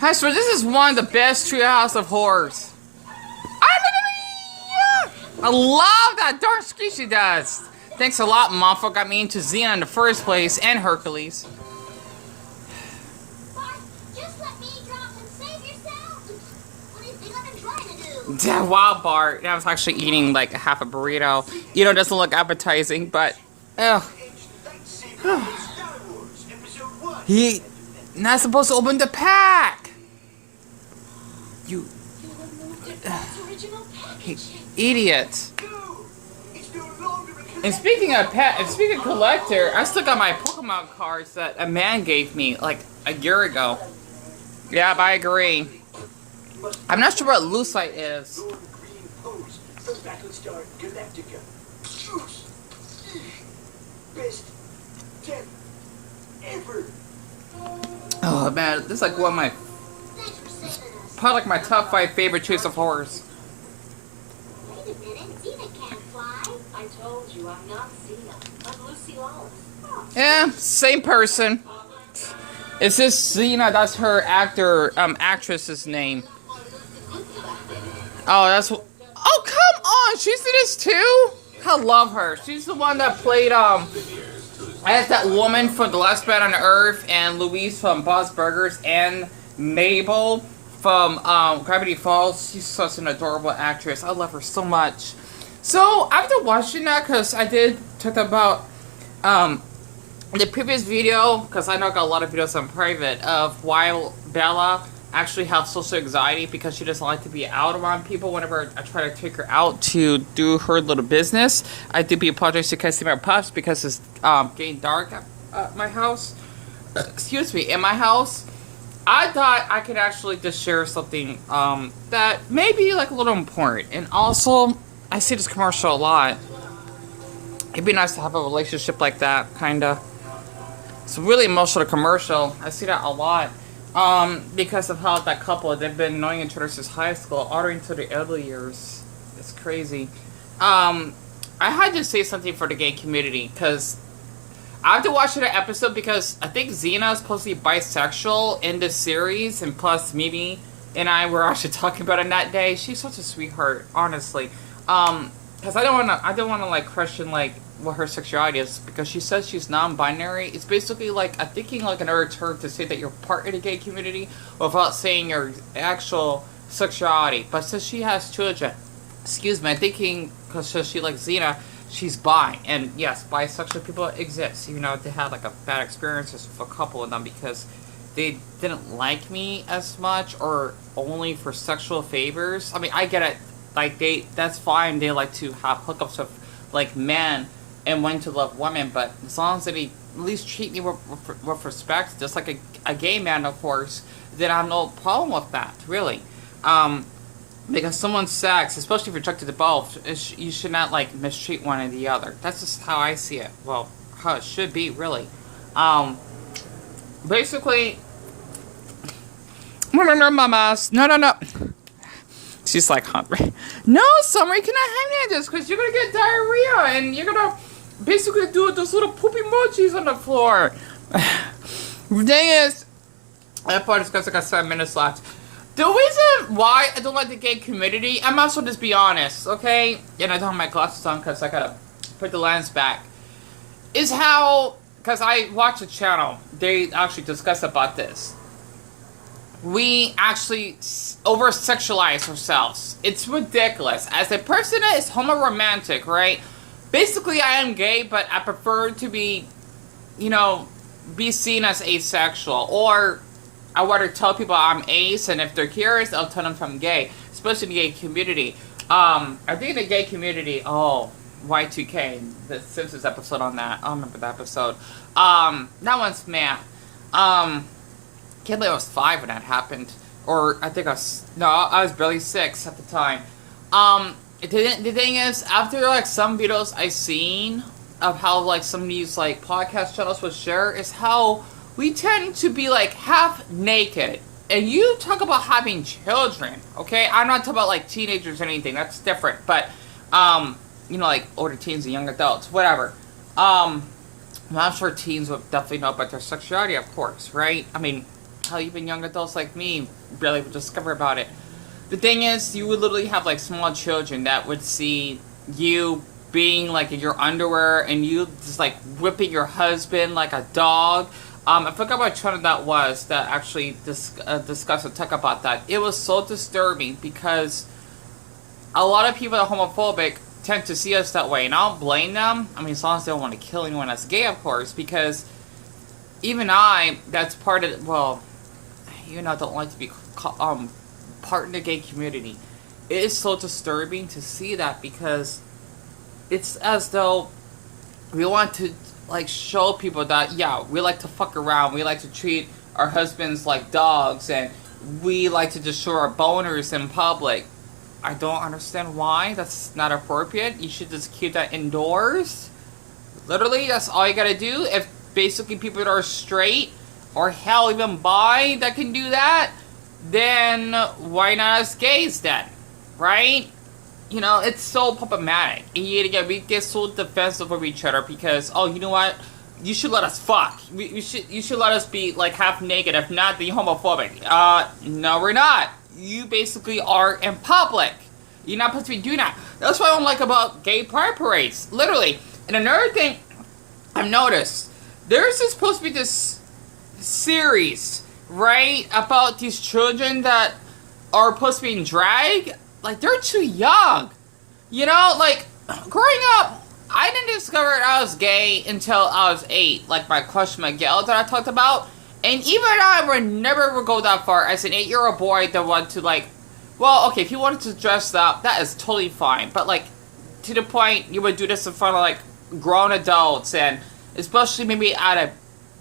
I swear, this is one of the best Treehouse of Horrors. I love that darn screech she does. Thanks a lot, Mom, for got me into Xena in the first place, and Hercules. Just let me drop and save yourself. What do you think I've been trying to do? Yeah, wow, Bart. I was actually eating like half a burrito. You know, it doesn't look appetizing, but he not supposed to open the pack. You idiot. And speaking of collector, I still got my Pokemon cards that a man gave me like a year ago. Yeah, I agree. I'm not sure what Lucite is. Oh man, this is like one of my, probably like my top 5 favorite Treehouse of Horrors. Wait a minute, Xena can't fly. I told you I'm not Xena. I'm Lucy Lawless. Oh. Yeah, same person. It's just Xena, that's her actress's name. Oh, that's, oh come on, she's in this too? I love her. She's the one that played, as that woman from The Last Man on Earth, and Louise from Bob's Burgers, and Mabel from Gravity Falls. She's such an adorable actress. I love her so much. So after watching that, because I did talk about the previous video, because I know I got a lot of videos on private of why Bella actually has social anxiety, because she doesn't like to be out around people whenever I try to take her out to do her little business. I do apologize to customer pups because it's getting dark at my house. Excuse me, in my house. I thought I could actually just share something that may be like a little important. And also, I see this commercial a lot. It'd be nice to have a relationship like that, kinda. It's a really emotional commercial. I see that a lot. Because of how that couple, they've been knowing each other since high school, all into the early years. It's crazy. I had to say something for the gay community, because I have to watch that episode, because I think Xena is supposed to be bisexual in this series, and plus Mimi and I were actually talking about it that day. She's such a sweetheart, honestly. Because I don't want to like question like what her sexuality is, because she says she's non-binary. It's basically like, I'm thinking like another term to say that you're part of the gay community without saying your actual sexuality. But since she has children, excuse me, I'm thinking because she likes Xena, she's bi. And yes, bisexual people exist. You know, they had like a bad experiences with a couple of them because they didn't like me as much, or only for sexual favors. I mean, I get it. Like that's fine. They like to have hookups with like men and want to love women, but as long as they at least treat me with respect, just like a gay man, of course, then I have no problem with that, really. Because someone's sex, especially if you're attracted to both, you should not like mistreat one or the other. That's just how I see it. Well, how it should be, really. Basically, no, mamas, no. She's like hungry. No, Summer, you cannot hang me at this, because you're gonna get diarrhea, and you're gonna basically do those little poopy emojis on the floor. The thing is, that part is because I got 7 minutes left. The reason why I don't like the gay community, I might as well just be honest, okay? And I don't have my glasses on because I gotta put the lens back. Is how, because I watch a channel, they actually discuss about this. We actually over-sexualize ourselves. It's ridiculous. As a person that is homo-romantic, right? Basically, I am gay, but I prefer to be, you know, be seen as asexual. Or I want to tell people I'm ace, and if they're curious, I'll tell them I'm gay. Especially in the gay community. I think in the gay community, Y2K, the Simpsons episode on that. I remember that episode. That one's mad. Can't believe I was 5 when that happened. Or I think I was barely 6 at the time. The thing is, after like some videos I seen of how like some of these like podcast channels would share, is how we tend to be like half naked. And you talk about having children, okay? I'm not talking about like teenagers or anything, that's different. But you know, like older teens and young adults, whatever. I'm sure teens would definitely know about their sexuality, of course, right? I mean, hell, even young adults like me barely would discover about it. The thing is, you would literally have like small children that would see you being like in your underwear and you just like whipping your husband like a dog. I forgot what channel that was that actually discussed and talk about that. It was so disturbing because a lot of people that are homophobic tend to see us that way, and I don't blame them. I mean, as long as they don't want to kill anyone that's gay, of course, because even that's part of, well, you know, don't like to be part in the gay community. It is so disturbing to see that because it's as though we want to like show people that, yeah, we like to fuck around, we like to treat our husbands like dogs, and we like to just show our boners in public. I don't understand why. That's not appropriate. You should just keep that indoors. Literally, that's all you gotta do. If basically people that are straight, or hell, even bi, that can do that, then why not us gays then? Right? You know, it's so problematic. And we get so defensive of each other because, oh, you know what? You should let us fuck. You should let us be like half naked. If not, then you're homophobic. No, we're not. You basically are in public. You're not supposed to be doing that. That's what I don't like about gay pride parades. Literally. And another thing I've noticed, there's supposed to be this series, right, about these children that are supposed to be in drag. Like, they're too young. You know, like, growing up, I didn't discover I was gay until I was 8. Like, my crush Miguel that I talked about. And even I would never go that far as an 8-year-old boy that wanted to, like, well, okay, if you wanted to dress up, that is totally fine. But, like, to the point you would do this in front of, like, grown adults. And especially maybe at a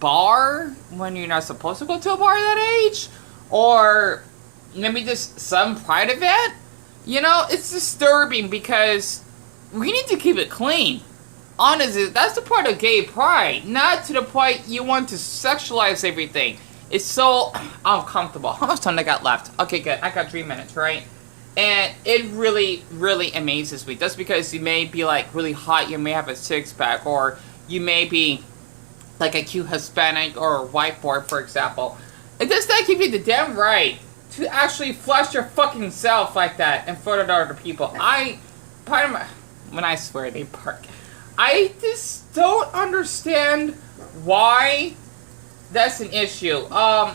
bar when you're not supposed to go to a bar that age. Or maybe just some pride event. You know, it's disturbing because we need to keep it clean. Honestly, that's the part of gay pride. Not to the point you want to sexualize everything. It's so uncomfortable. How much time I got left? Okay, good. I got 3 minutes, right? And it really, really amazes me. Just because you may be like really hot, you may have a 6-pack, or you may be like a cute Hispanic or a white boy, for example. It does not give you the damn right to actually flush your fucking self like that in front of other people. When I swear they bark. I just don't understand why that's an issue. Hold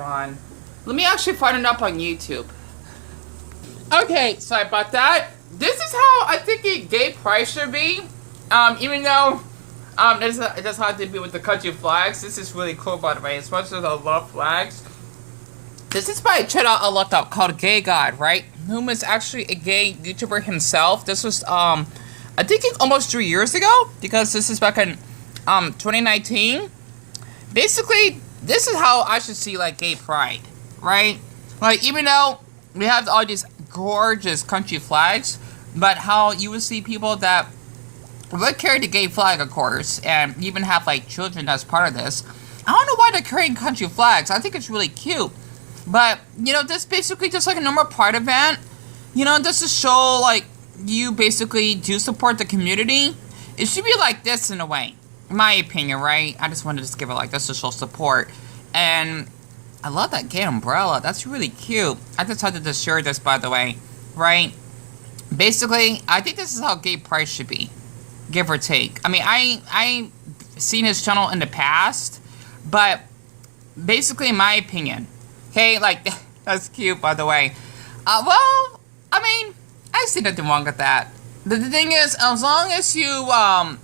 on. Let me actually find it up on YouTube. Okay, sorry about that. This is how I think a gay pride should be. Even though it doesn't have to be with the country flags. This is really cool, by the way. As much as I love flags. This is by a channel I looked up called Gay God, right? Whom is actually a gay YouTuber himself. This was, I think it's almost 3 years ago, because this is back in, 2019. Basically, this is how I should see, like, gay pride, right? Like, even though we have all these gorgeous country flags, but how you would see people that would carry the gay flag, of course, and even have, like, children as part of this. I don't know why they're carrying country flags. I think it's really cute. But, you know, this basically just like a normal pride event. You know, just to show, like, you basically do support the community. It should be like this in a way. In my opinion, right? I just wanted to give it like this to show support. And I love that gay umbrella. That's really cute. I decided to share this, by the way. Right? Basically, I think this is how gay pride should be. Give or take. I mean, I seen his channel in the past. But, basically, in my opinion... Okay, like, that's cute, by the way. Well, I mean, I see nothing wrong with that. The thing is, as long as you, I'm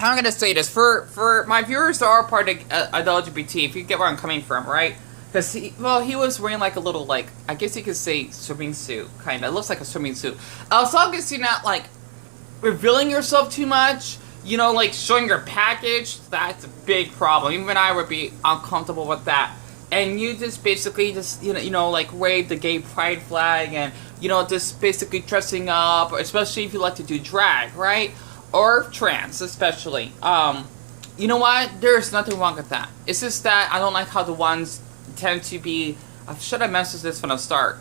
gonna say this, for my viewers that are part of the LGBT, if you get where I'm coming from, right? Because, he was wearing, like, a little, like, I guess you could say swimming suit, kind of. It looks like a swimming suit. As long as you're not, like, revealing yourself too much, you know, like, showing your package, that's a big problem. Even I would be uncomfortable with that. And you just basically just, you know, like, wave the gay pride flag and, you know, just basically dressing up, especially if you like to do drag, right? Or trans, especially. You know what? There's nothing wrong with that. It's just that I don't like how the ones tend to be, should I mention this from the start?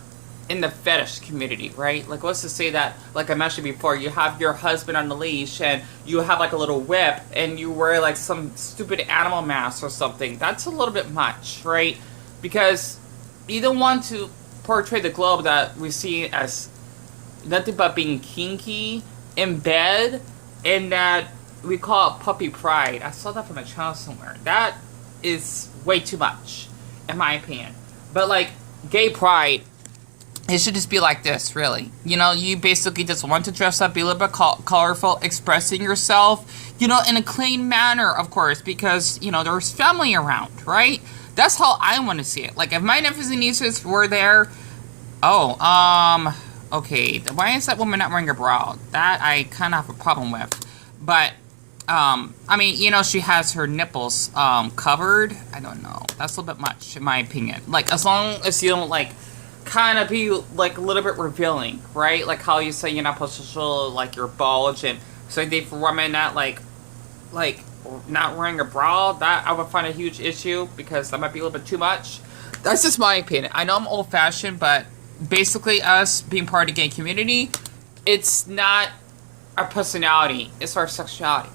In the fetish community, right? Like, let's just say that, like I mentioned before, you have your husband on the leash and you have like a little whip and you wear like some stupid animal mask or something. That's a little bit much, right? because you don't want to portray the globe that we see as nothing but being kinky in bed, and that we call it puppy pride. I saw that from a channel somewhere. That is way too much, in my opinion. But like gay pride, it should just be like this, really. You know, you basically just want to dress up, be a little bit colorful, expressing yourself, you know, in a clean manner, of course, because, you know, there's family around, right? That's how I want to see it. Like, if my nephews and nieces were there, okay, why is that woman not wearing a bra? That I kind of have a problem with. But, I mean, you know, she has her nipples, covered. I don't know. That's a little bit much, in my opinion. Like, as long as you don't, like, kind of be, like, a little bit revealing, right? Like how you say you're not supposed to show, like, your bulge, and so they for women not, like, not wearing a bra, that I would find a huge issue, because that might be a little bit too much. That's just my opinion. I know I'm old-fashioned, but basically us being part of the gay community, it's not our personality, it's our sexuality.